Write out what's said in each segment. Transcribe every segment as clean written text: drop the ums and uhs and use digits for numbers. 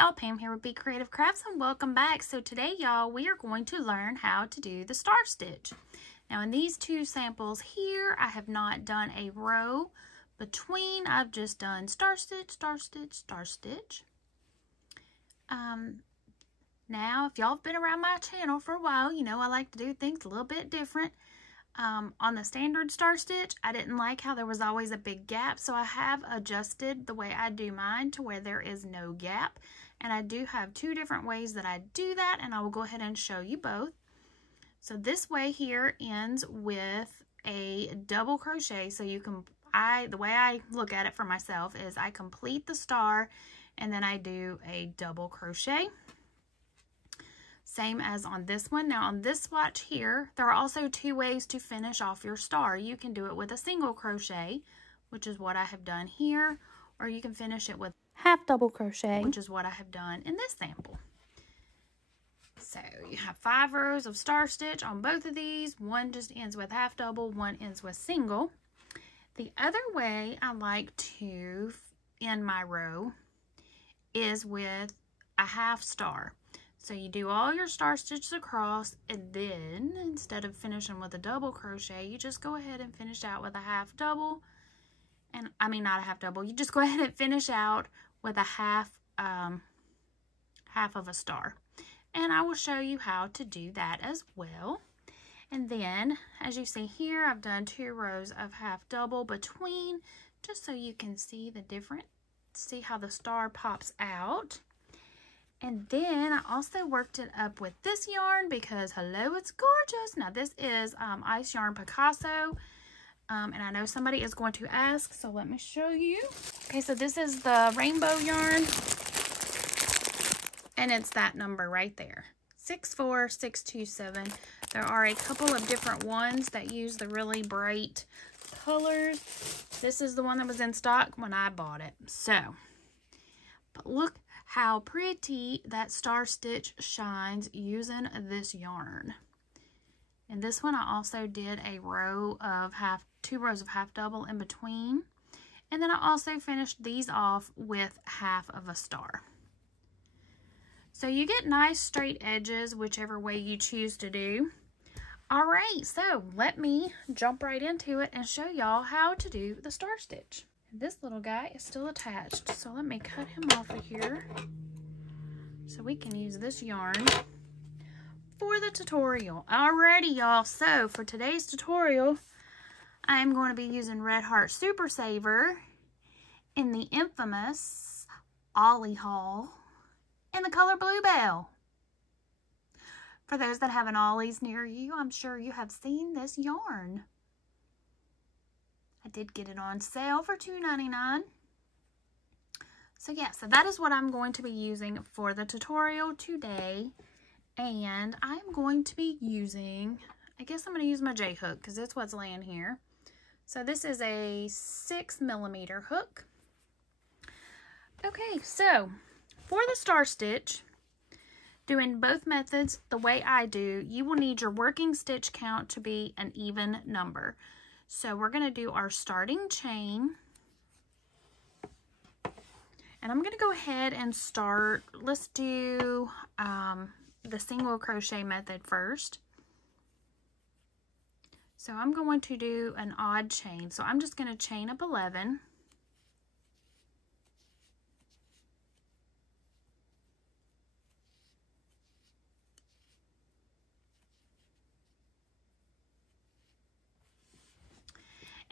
y'all, Pam here with BeeCreative Crafts and welcome back. So today y'all, we are going to learn how to do the star stitch. Now in these two samples here, I have not done a row between. I've just done star stitch, star stitch, star stitch. Now if y'all have been around my channel for a while, you know I like to do things a little bit different. On the standard star stitch, I didn't like how there was always a big gap, so I have adjusted the way I do mine to where there is no gap. And I do have two different ways that I do that, and I will go ahead and show you both. So this way here ends with a double crochet, so you can, the way I look at it for myself is I complete the star and then I do a double crochet. Same as on this one. Now on this swatch here, there are also two ways to finish off your star. You can do it with a single crochet, which is what I have done here, or you can finish it with half double crochet, which is what I have done in this sample. So you have 5 rows of star stitch on both of these. One just ends with half double, one ends with single. The other way I like to end my row is with a half star. So you do all your star stitches across, and then instead of finishing with a double crochet, you just go ahead and finish out with a half double. And I mean, not a half double, you just go ahead and finish out with a half of a star. And I will show you how to do that as well. And then, as you see here, I've done 2 rows of half double between, just so you can see the difference, see how the star pops out. And then I also worked it up with this yarn because, hello, it's gorgeous. Now this is Ice Yarn Picasso. And I know somebody is going to ask, so let me show you. Okay, so this is the rainbow yarn. And it's that number right there, 64627. There are a couple of different ones that use the really bright colors. This is the one that was in stock when I bought it. So, but look how pretty that star stitch shines using this yarn. And this one I also did a row of 2 rows of half double in between. And then I also finished these off with half of a star. So you get nice straight edges whichever way you choose to do. All right, so let me jump right into it and show y'all how to do the star stitch. This little guy is still attached, so let me cut him off of here so we can use this yarn for the tutorial. Alrighty, y'all, so for today's tutorial, I am going to be using Red Heart Super Saver in the infamous Ollie Haul in the color Bluebell. For those that have an Ollie's near you, I'm sure you have seen this yarn. I did get it on sale for $2.99. So yeah, so that is what I'm going to be using for the tutorial today. And I'm going to be using, I guess I'm going to use my J hook because it's what's laying here. So this is a 6mm hook. Okay, so for the star stitch, doing both methods the way I do, you will need your working stitch count to be an even number. So we're going to do our starting chain. And I'm going to go ahead and start, let's do the single crochet method first. So I'm going to do an odd chain. So I'm just going to chain up 11.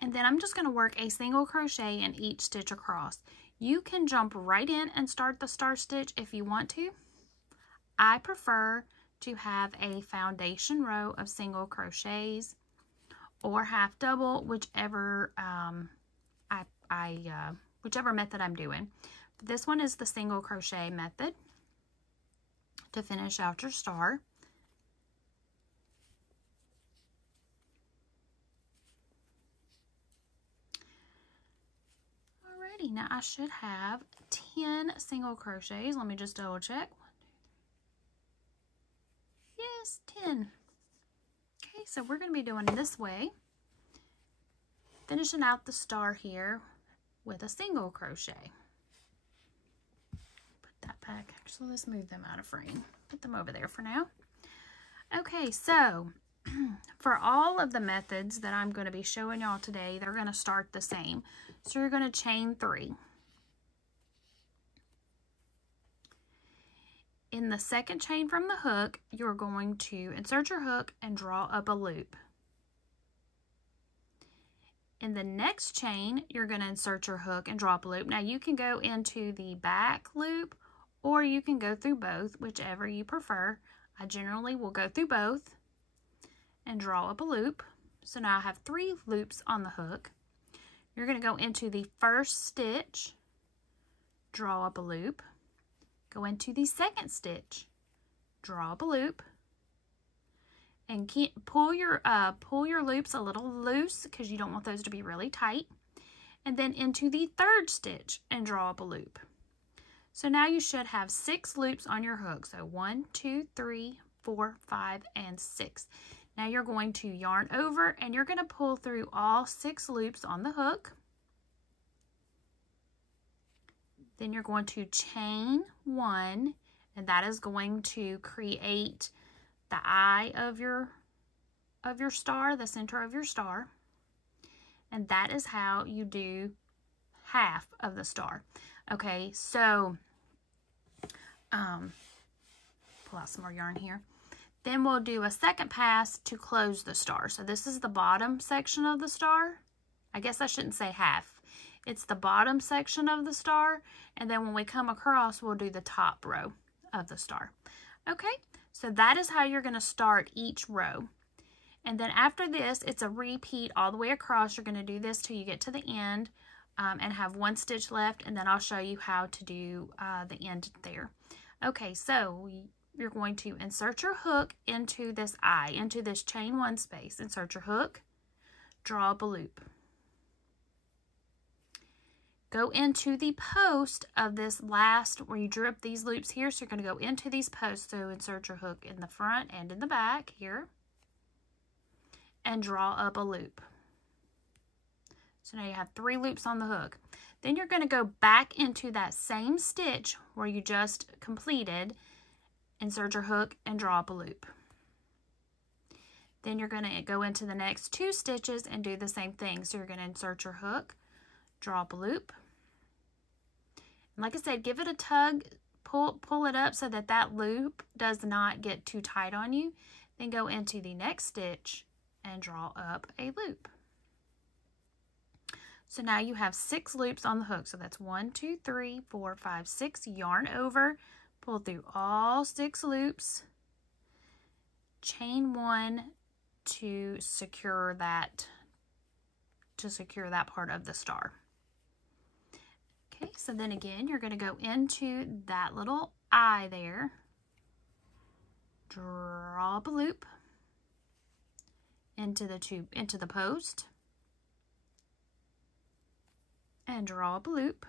And then I'm just going to work a single crochet in each stitch across. You can jump right in and start the star stitch if you want to. I prefer to have a foundation row of single crochets or half double, whichever whichever method I'm doing. But this one is the single crochet method to finish out your star. Now I should have 10 single crochets. Let me just double check. 1, 2, 3. Yes, 10. Okay, so we're going to be doing this way, finishing out the star here with a single crochet. Put that back. Actually, let's move them out of frame. Put them over there for now. Okay, so for all of the methods that I'm going to be showing y'all today, they're going to start the same. So you're going to chain 3. In the second chain from the hook, you're going to insert your hook and draw up a loop. In the next chain, you're going to insert your hook and draw up a loop. Now you can go into the back loop or you can go through both, whichever you prefer. I generally will go through both and draw up a loop. So now I have 3 loops on the hook. You're going to go into the first stitch, draw up a loop, go into the second stitch, draw up a loop, and pull your loops a little loose because you don't want those to be really tight, and then into the third stitch and draw up a loop. So now you should have 6 loops on your hook. So 1, 2, 3, 4, 5, and 6. Now you're going to yarn over and you're going to pull through all 6 loops on the hook. Then you're going to chain 1, and that is going to create the eye of your star, the center of your star. And that is how you do half of the star. Okay, so pull out some more yarn here. Then we'll do a second pass to close the star. So this is the bottom section of the star. I guess I shouldn't say half. It's the bottom section of the star, and then when we come across, we'll do the top row of the star. Okay, so that is how you're going to start each row. And then after this, it's a repeat all the way across. You're going to do this till you get to the end and have 1 stitch left, and then I'll show you how to do the end there. Okay, so you're going to insert your hook into this eye, into this chain 1 space. Insert your hook, draw up a loop. Go into the post of this last, where you drew up these loops here. So you're going to go into these posts. So insert your hook in the front and in the back here. And draw up a loop. So now you have 3 loops on the hook. Then you're going to go back into that same stitch where you just completed. Insert your hook and draw up a loop. Then you're going to go into the next 2 stitches and do the same thing. So you're going to insert your hook, draw up a loop. And like I said, give it a tug, pull it up so that that loop does not get too tight on you. Then go into the next stitch and draw up a loop. So now you have 6 loops on the hook. So that's 1, 2, 3, 4, 5, 6. Yarn over, pull through all 6 loops, chain 1 to secure that part of the star. Okay, so then again, you're going to go into that little eye there, draw up a loop into the post, and draw up a loop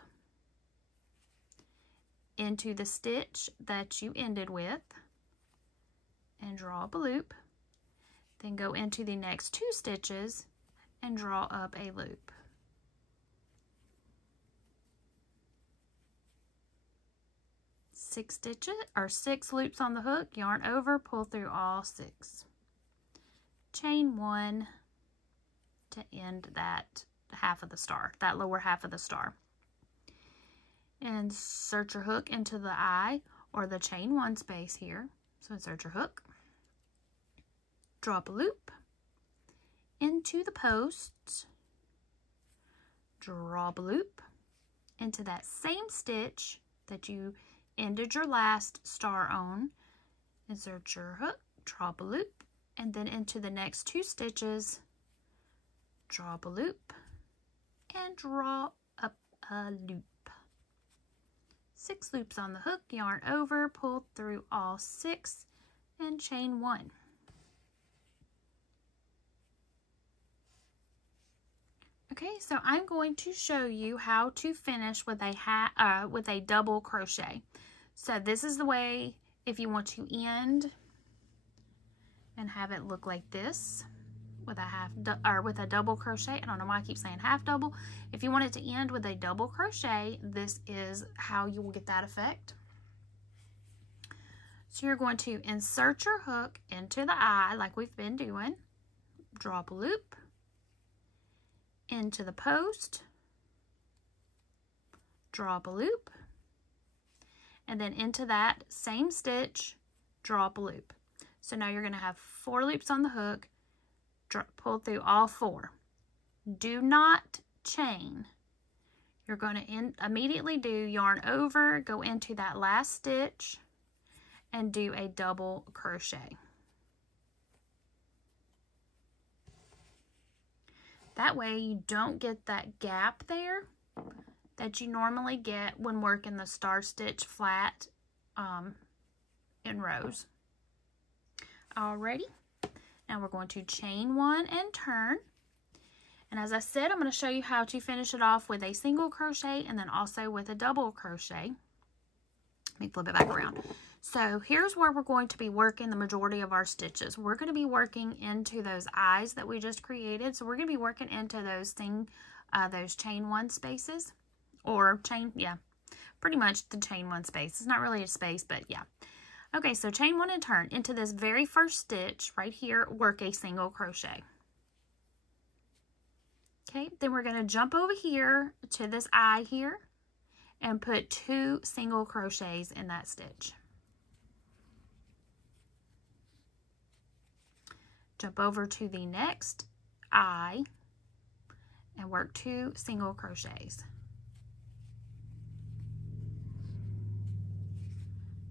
into the stitch that you ended with, and draw up a loop. Then go into the next 2 stitches and draw up a loop. Six loops on the hook, yarn over, pull through all 6. Chain 1 to end that half of the star, that lower half of the star. Insert your hook into the eye or the chain 1 space here. So insert your hook, drop a loop into the posts, draw a loop into that same stitch that you ended your last star on. Insert your hook, draw a loop, and then into the next 2 stitches, draw a loop and draw up a loop. 6 loops on the hook, yarn over, pull through all 6, and chain 1. Okay, so I'm going to show you how to finish with a double crochet. So this is the way, if you want to end and have it look like this with a double crochet. I don't know why I keep saying half double. If you want it to end with a double crochet, this is how you will get that effect. So you're going to insert your hook into the eye like we've been doing, drop a loop, into the post, drop a loop, and then into that same stitch, drop a loop. So now you're going to have 4 loops on the hook, pull through all 4. Do not chain. You're going to immediately do yarn over, go into that last stitch, and do a double crochet. That way you don't get that gap there that you normally get when working the star stitch flat in rows. Alrighty, now we're going to chain 1 and turn. And as I said, I'm going to show you how to finish it off with a single crochet and then also with a double crochet. Let me flip it back around. So here's where we're going to be working the majority of our stitches. We're going to be working into those eyes that we just created. So we're going to be working into those chain 1 spaces, or chain, yeah, pretty much the chain 1 space. It's not really a space, but yeah. Okay, so chain 1 and turn. Into this very first stitch right here, work a single crochet. Okay, then we're going to jump over here to this eye here and put 2 single crochets in that stitch. Jump over to the next eye and work 2 single crochets.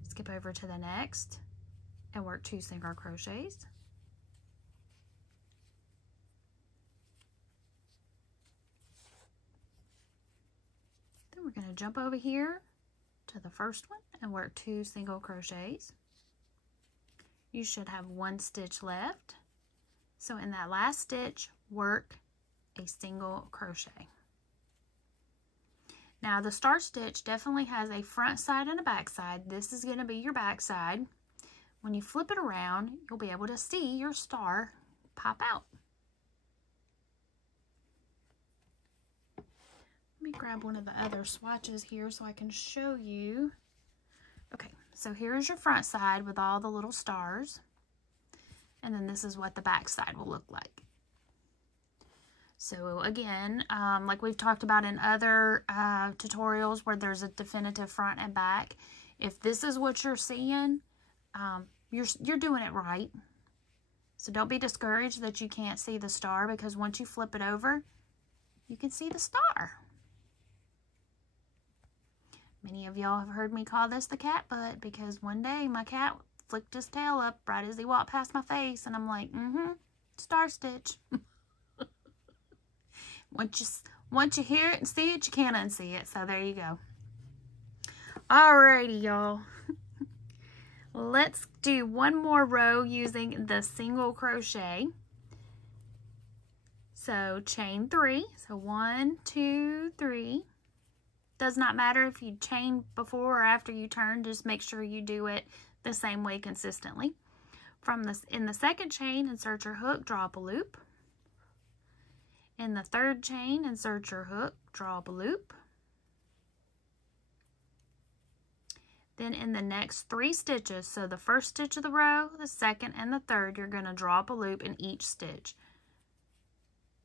Skip over to the next and work 2 single crochets. Then we're going to jump over here to the first one and work 2 single crochets. You should have 1 stitch left. So in that last stitch, work a single crochet. Now the star stitch definitely has a front side and a back side. This is going to be your back side. When you flip it around, you'll be able to see your star pop out. Let me grab one of the other swatches here so I can show you. Okay, so here's your front side with all the little stars. And then this is what the back side will look like. So again, like we've talked about in other tutorials where there's a definitive front and back, if this is what you're seeing, you're doing it right. So don't be discouraged that you can't see the star, because once you flip it over, you can see the star. Many of y'all have heard me call this the cat butt, because one day my cat flicked his tail up right as he walked past my face, and I'm like, star stitch. Once you hear it and see it, you can't unsee it. So there you go. Alrighty, y'all. Let's do one more row using the single crochet. So chain 3. So 1, 2, 3. Does not matter if you chain before or after you turn. Just make sure you do it the same way consistently. In the second chain, insert your hook, draw up a loop. In the third chain, insert your hook, draw up a loop. Then in the next 3 stitches, so the first stitch of the row, the second, and the third, you're going to draw up a loop in each stitch.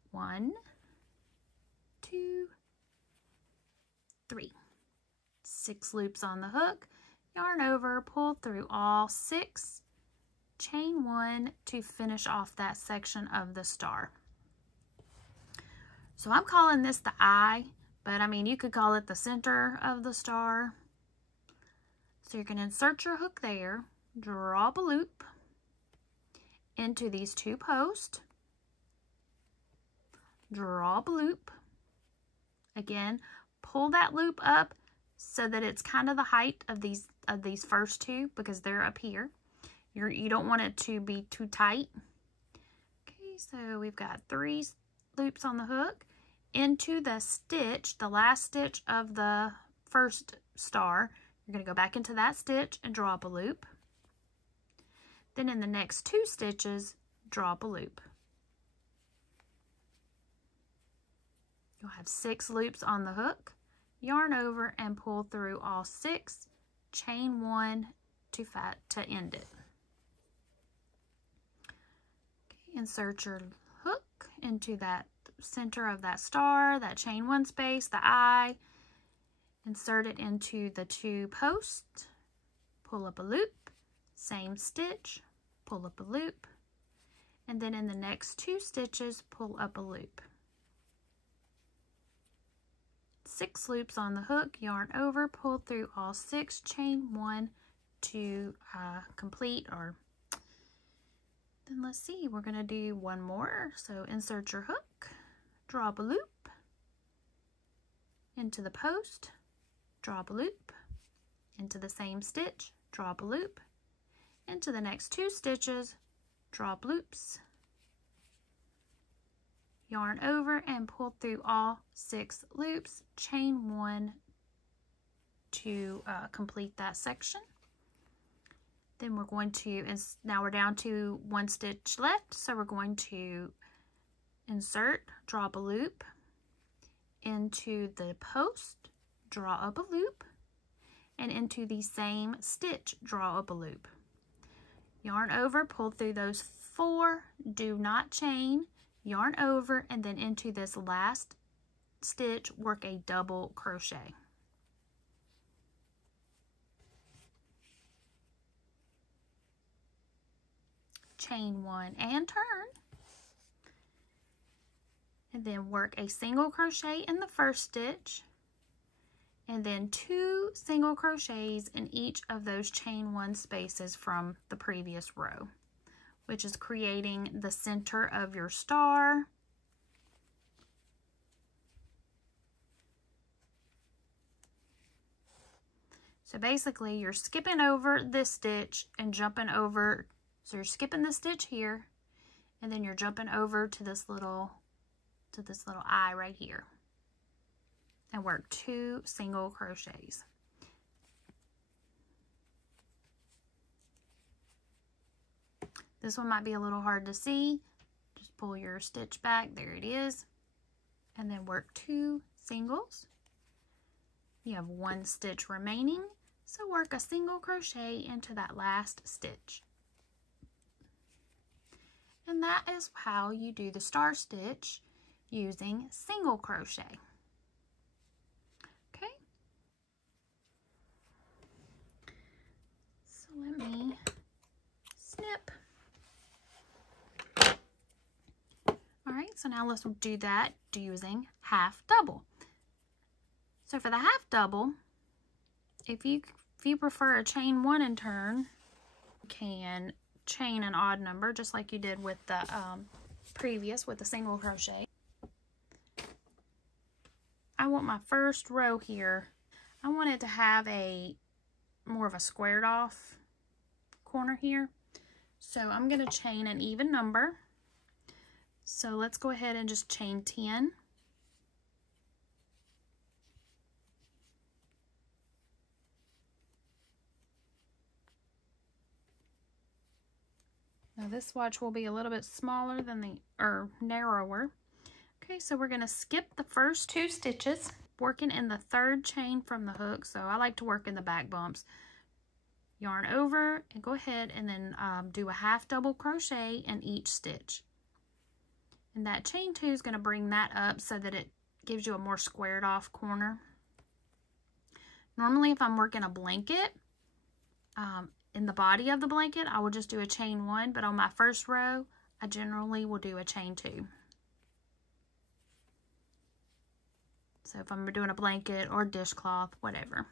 1, 2, 3. 6 loops on the hook, yarn over, pull through all 6, chain 1 to finish off that section of the star. So I'm calling this the eye, but I mean, you could call it the center of the star. So you're going to insert your hook there, draw up a loop into these 2 posts, draw up a loop. Again, pull that loop up so that it's kind of the height of these first 2, because they're up here. You don't want it to be too tight. Okay, so we've got 3 loops on the hook into the stitch, the last stitch of the first star. You're going to go back into that stitch and draw up a loop. Then in the next 2 stitches, draw up a loop. You'll have 6 loops on the hook, yarn over and pull through all 6, chain 1 to end it. Okay, insert your hook into that center of that star, that chain 1 space, the eye. Insert it into the 2 posts, pull up a loop, same stitch, pull up a loop, and then in the next 2 stitches, pull up a loop. 6 loops on the hook, yarn over, pull through all 6, chain 1 to complete. Or then let's see, we're going to do one more. So insert your hook, draw up a loop into the post, draw up a loop into the same stitch, draw up a loop into the next 2 stitches, draw up loops, yarn over and pull through all 6 loops, chain 1 to complete that section. Then we're going to, now we're down to 1 stitch left, so we're going to insert, draw up a loop into the post, draw up a loop, and into the same stitch, draw up a loop. Yarn over, pull through those 4, do not chain, yarn over, and then into this last stitch, work a double crochet. Chain 1 and turn, and then work a single crochet in the first stitch, and then 2 single crochets in each of those chain 1 spaces from the previous row, which is creating the center of your star. So basically you're skipping over this stitch and jumping over. So you're skipping the stitch here, and then you're jumping over to this little eye right here, and work 2 single crochets. This one might be a little hard to see. Just pull your stitch back, there it is, and then work 2 singles. You have 1 stitch remaining, so work a single crochet into that last stitch. And that is how you do the star stitch using single crochet. Okay, so let me snip. All right, so now let's do that using half double. So for the half double, if you prefer a chain 1 and turn, you can chain an odd number just like you did with the previous with the single crochet. I want my first row here, I want it to have a more of a squared off corner here, so I'm going to chain an even number. So let's go ahead and just chain 10. Now this swatch will be a little bit smaller than or narrower. Okay, so we're going to skip the first 2 stitches, working in the 3rd chain from the hook. So I like to work in the back bumps. Yarn over and go ahead and then do a half double crochet in each stitch. And that chain 2 is going to bring that up so that it gives you a more squared off corner. Normally if I'm working a blanket, in the body of the blanket, I will just do a chain 1, but on my first row, I generally will do a chain 2. So if I'm doing a blanket or dishcloth, whatever.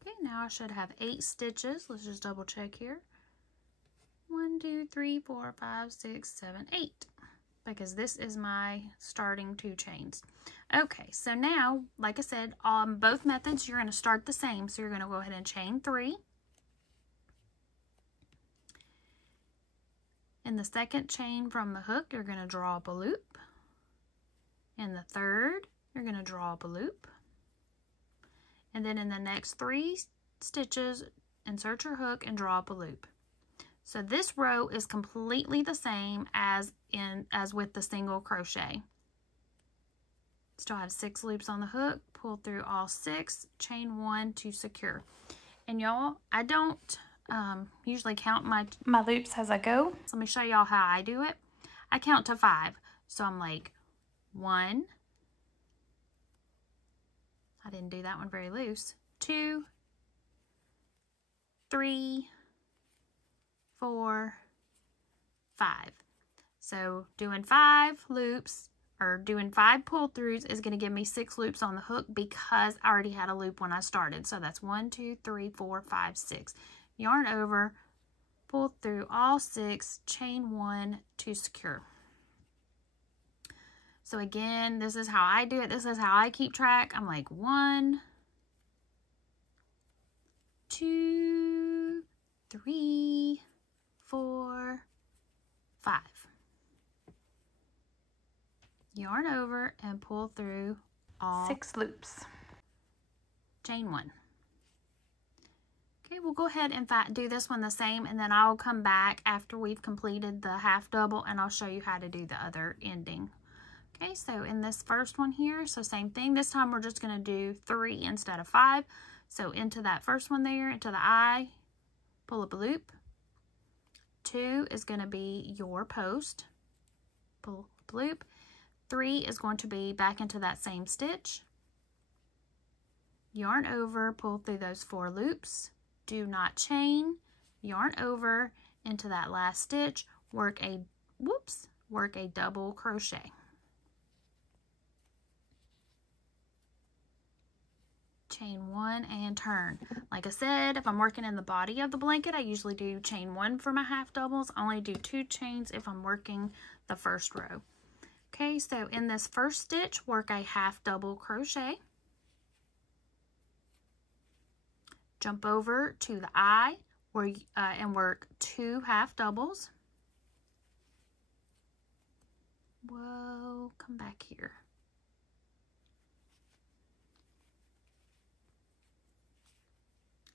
Okay, now I should have 8 stitches. Let's just double check here. 1, 2, 3, 4, 5, 6, 7, 8. Because this is my starting 2 chains. Okay, so now, like I said, on both methods, you're going to start the same. So you're going to go ahead and chain 3. In the second chain from the hook, you're going to draw up a loop. In the third, you're going to draw up a loop. And then in the next 3 stitches, insert your hook and draw up a loop. So this row is completely the same as with the single crochet. Still have 6 loops on the hook, pull through all 6, chain 1 to secure. And y'all, I don't usually count my loops as I go. So let me show y'all how I do it. I count to 5. So I'm like 1, I didn't do that one very loose, 2, 3, 4, 5. So doing 5 loops or doing 5 pull throughs is going to give me 6 loops on the hook because I already had a loop when I started. So that's 1, 2, 3, 4, 5, 6. Yarn over, pull through all 6, chain 1 to secure. So again, this is how I do it. This is how I keep track. I'm like 1, 2, 3, 4, 5. Yarn over and pull through all 6 loops. Chain 1. Okay, we'll go ahead and do this one the same, and then I'll come back after we've completed the half double and I'll show you how to do the other ending. Okay, so in this first one here, so same thing. This time we're just going to do 3 instead of 5. So into that first one there, into the eye, pull up a loop. 2 is going to be your post. Pull up a loop. 3 is going to be back into that same stitch. Yarn over, pull through those 4 loops. Do not chain. Yarn over into that last stitch. Work a double crochet. Chain 1 and turn. Like I said, if I'm working in the body of the blanket, I usually do chain 1 for my half doubles. I only do 2 chains if I'm working the first row. Okay, so in this first stitch, work a half double crochet. Jump over to the eye and work 2 half doubles. Whoa, come back here.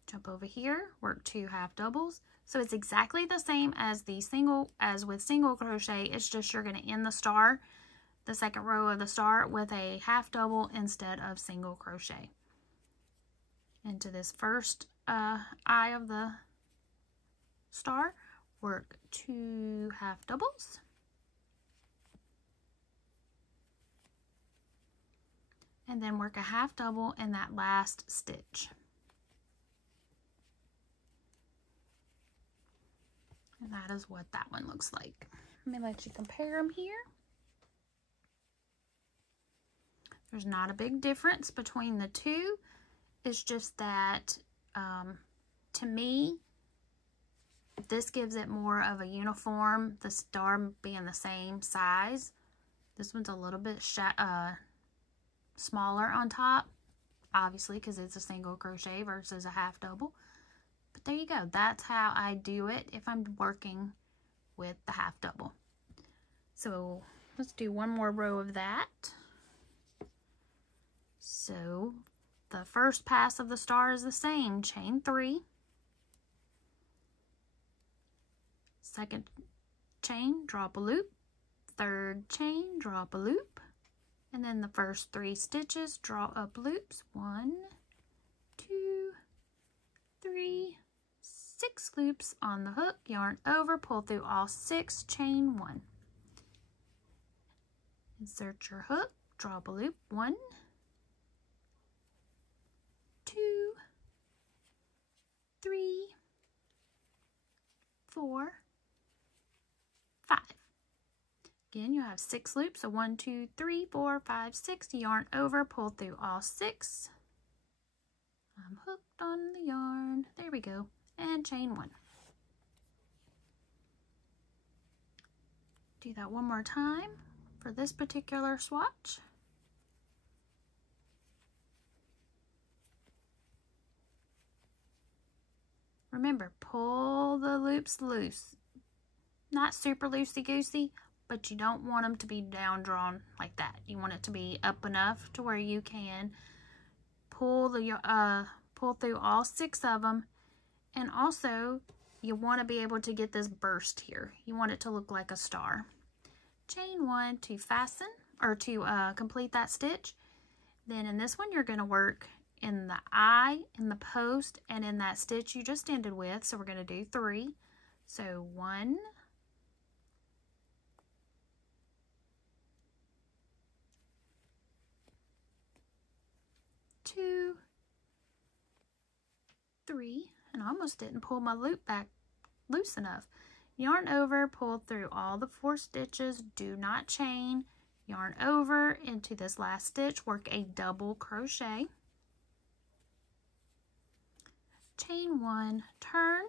Jump over here, work 2 half doubles. So it's exactly the same as with single crochet. It's just you're going to end the star, the second row of the star, with a half double instead of single crochet. Into this first eye of the star, work 2 half doubles. And then work a half double in that last stitch. And that is what that one looks like. Let me let you compare them here. There's not a big difference between the two. It's just that, to me, this gives it more of a uniform, the star being the same size. This one's a little bit smaller on top, obviously, because it's a single crochet versus a half double. But there you go. That's how I do it if I'm working with the half double. So let's do one more row of that. So the first pass of the star is the same. Chain 3. Second chain, drop a loop. Third chain, drop a loop. And then the first 3 stitches, draw up loops. 1, 2, 3, 6 loops on the hook, yarn over, pull through all 6, chain 1. Insert your hook, draw up a loop. 1, 2, 3, 4, 5. Again, you have 6 loops, so 1, 2, 3, 4, 5, 6, yarn over, pull through all 6. I'm hooked on the yarn. There we go. And chain 1. Do that one more time for this particular swatch. Remember, pull the loops loose. Not super loosey-goosey, but you don't want them to be down drawn like that. You want it to be up enough to where you can pull through all 6 of them. And also, you want to be able to get this burst here. You want it to look like a star. Chain 1 to fasten, or to complete that stitch. Then in this one, you're going to work in the eye, in the post, and in that stitch you just ended with. So we're going to do 3. So 1, 2, 3, and I almost didn't pull my loop back loose enough. Yarn over, pull through all the 4 stitches, do not chain, yarn over into this last stitch, work a double crochet, chain 1, turn,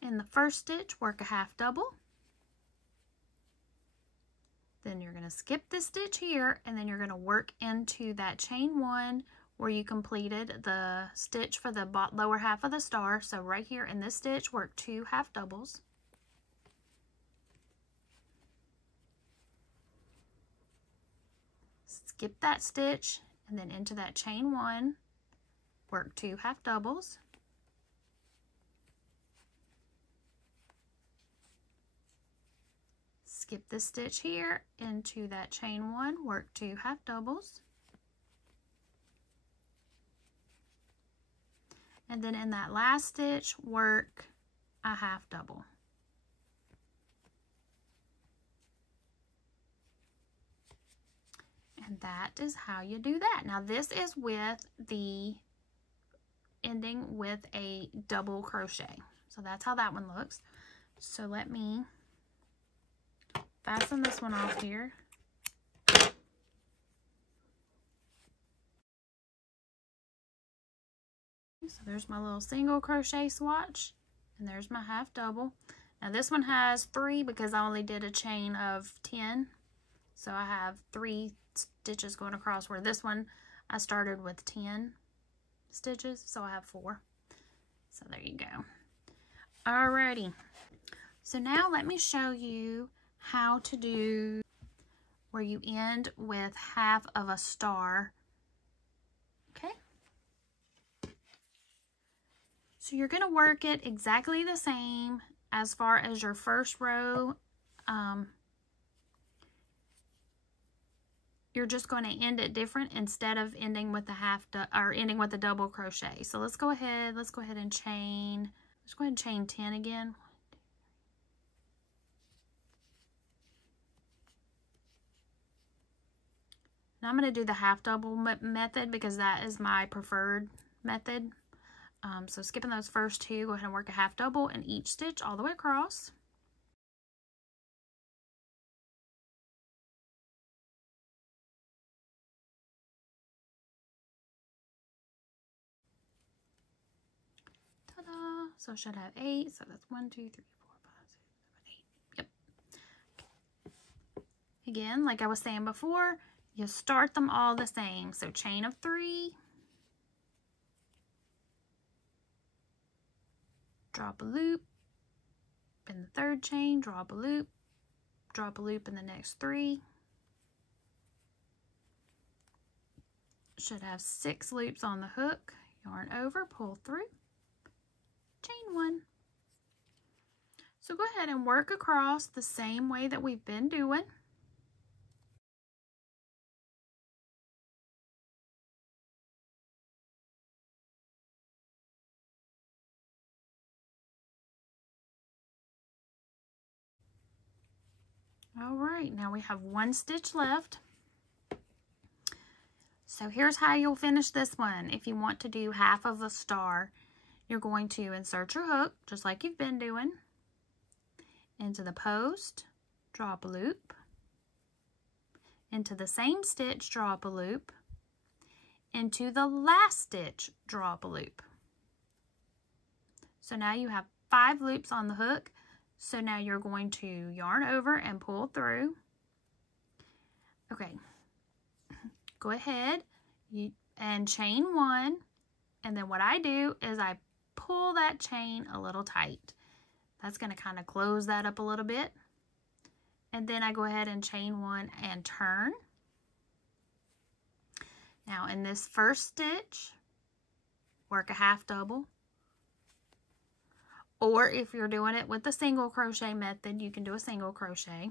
in the first stitch, work a half double, then you're going to skip this stitch here, and then you're going to work into that chain 1 where you completed the stitch for the lower half of the star. So right here in this stitch, work 2 half doubles. Skip that stitch, and then into that chain 1, work 2 half doubles. Skip this stitch here, into that chain 1, work 2 half doubles. And then in that last stitch, work a half double. And that is how you do that. Now this is with the ending with a double crochet. So that's how that one looks. So let me fasten this one off here. So there's my little single crochet swatch, and there's my half double. Now this one has 3 because I only did a chain of 10. So I have 3 stitches going across, where this one I started with 10 stitches, so I have 4. So there you go. Alrighty. So now let me show you how to do where you end with half of a star. Okay. So you're going to work it exactly the same as far as your first row. You're just going to end it different instead of ending with the ending with the double crochet. So let's go ahead and chain. Let's go ahead and chain 10 again. Now I'm going to do the half double method because that is my preferred method. So skipping those first 2, go ahead and work a half double in each stitch all the way across. Ta-da! So I should have 8. So that's 1, 2, 3, 4, 5, 6, 7, 8. Yep. Again, like I was saying before, you start them all the same. So chain of 3. Drop a loop in the third chain, drop a loop in the next 3. Should have 6 loops on the hook. Yarn over, pull through, chain 1. So go ahead and work across the same way that we've been doing. All right, now we have 1 stitch left. So here's how you'll finish this one. If you want to do half of a star, you're going to insert your hook, just like you've been doing, into the post, drop a loop, into the same stitch, drop a loop, into the last stitch, drop a loop. So now you have 5 loops on the hook. So now you're going to yarn over and pull through. Okay, go ahead and chain 1, and then what I do is I pull that chain a little tight. That's going to kind of close that up a little bit. And then I go ahead and chain 1 and turn. Now in this first stitch, work a half double. Or if you're doing it with the single crochet method, you can do a single crochet.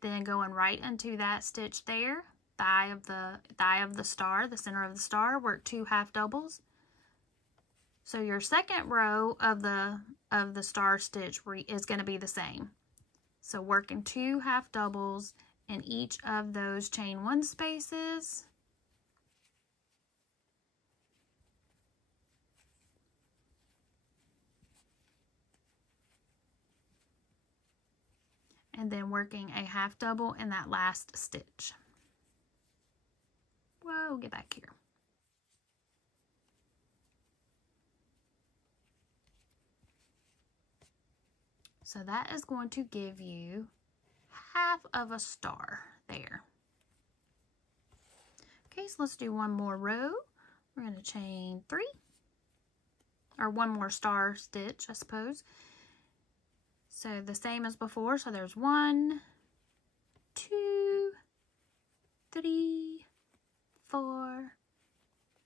Then going right into that stitch there, the eye of the star, the center of the star, work 2 half doubles. So your second row of the star stitch is going to be the same. So working 2 half doubles in each of those chain 1 spaces. And then working a half double in that last stitch. Whoa, get back here. So that is going to give you half of a star there. Okay, so let's do one more row. We're going to chain 3, or one more star stitch, I suppose. So the same as before. So there's 1, 2, 3, 4,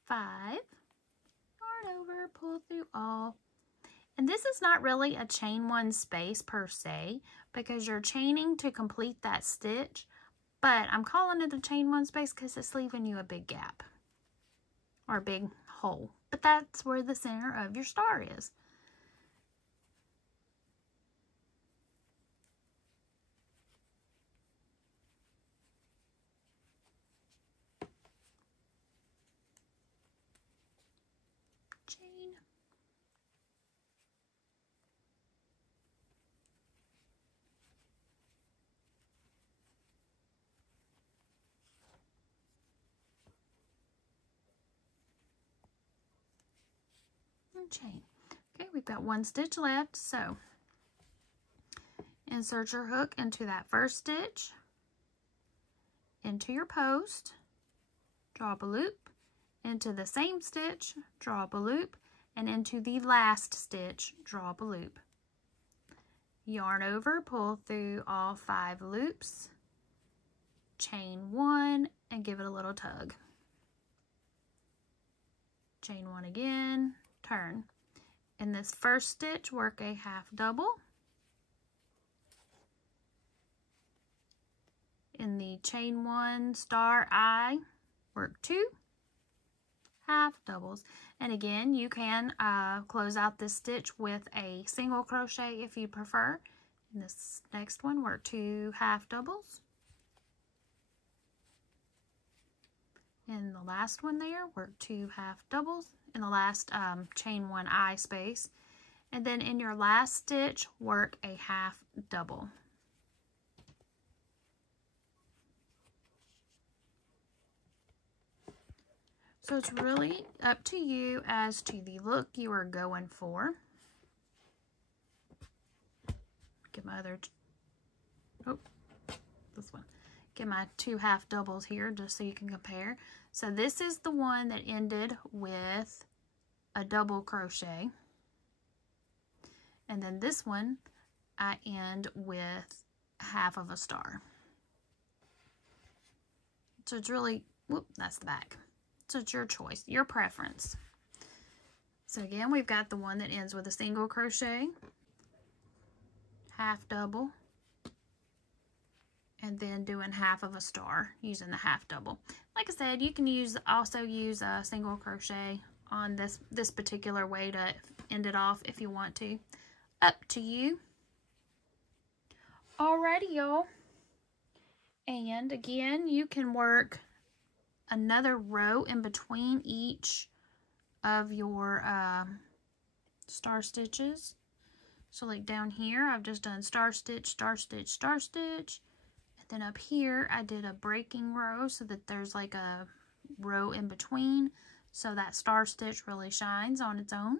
5. Yarn over, pull through all. And this is not really a chain 1 space per se, because you're chaining to complete that stitch, but I'm calling it a chain 1 space because it's leaving you a big gap or a big hole, but that's where the center of your star is. Chain. Chain. Okay, we've got 1 stitch left, so insert your hook into that first stitch, into your post, draw up a loop, into the same stitch, draw up a loop, and into the last stitch, draw up a loop. Yarn over, pull through all 5 loops, chain 1, and give it a little tug. Chain 1 again, turn. In this first stitch, work a half double. In the chain 1 star eye, work 2 half doubles. And again, you can close out this stitch with a single crochet if you prefer. In this next one, work 2 half doubles. In the last one there, work 2 half doubles in the last chain 1 eye space. And then in your last stitch, work a half double. So it's really up to you as to the look you are going for. Get my other, this one. Get my 2 half doubles here just so you can compare. So this is the one that ended with a double crochet. And then this one, I end with half of a star. So it's really, whoop, that's the back. So it's your choice, your preference. So again, we've got the one that ends with a single crochet, half double, and then doing half of a star using the half double. Like I said, you can also use a single crochet on this particular way to end it off if you want to. Up to you. Alrighty, y'all. And again, you can work another row in between each of your star stitches. So like down here, I've just done star stitch, star stitch, star stitch. And then up here, I did a breaking row so that there's like a row in between. So that star stitch really shines on its own.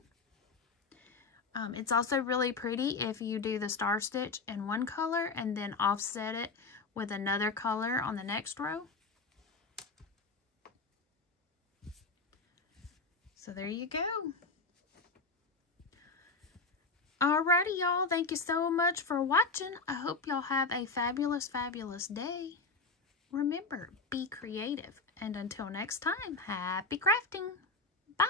It's also really pretty if you do the star stitch in one color and then offset it with another color on the next row. So there you go. Alrighty, y'all. Thank you so much for watching. I hope y'all have a fabulous, fabulous day. Remember, be creative. And until next time, happy crafting. Bye.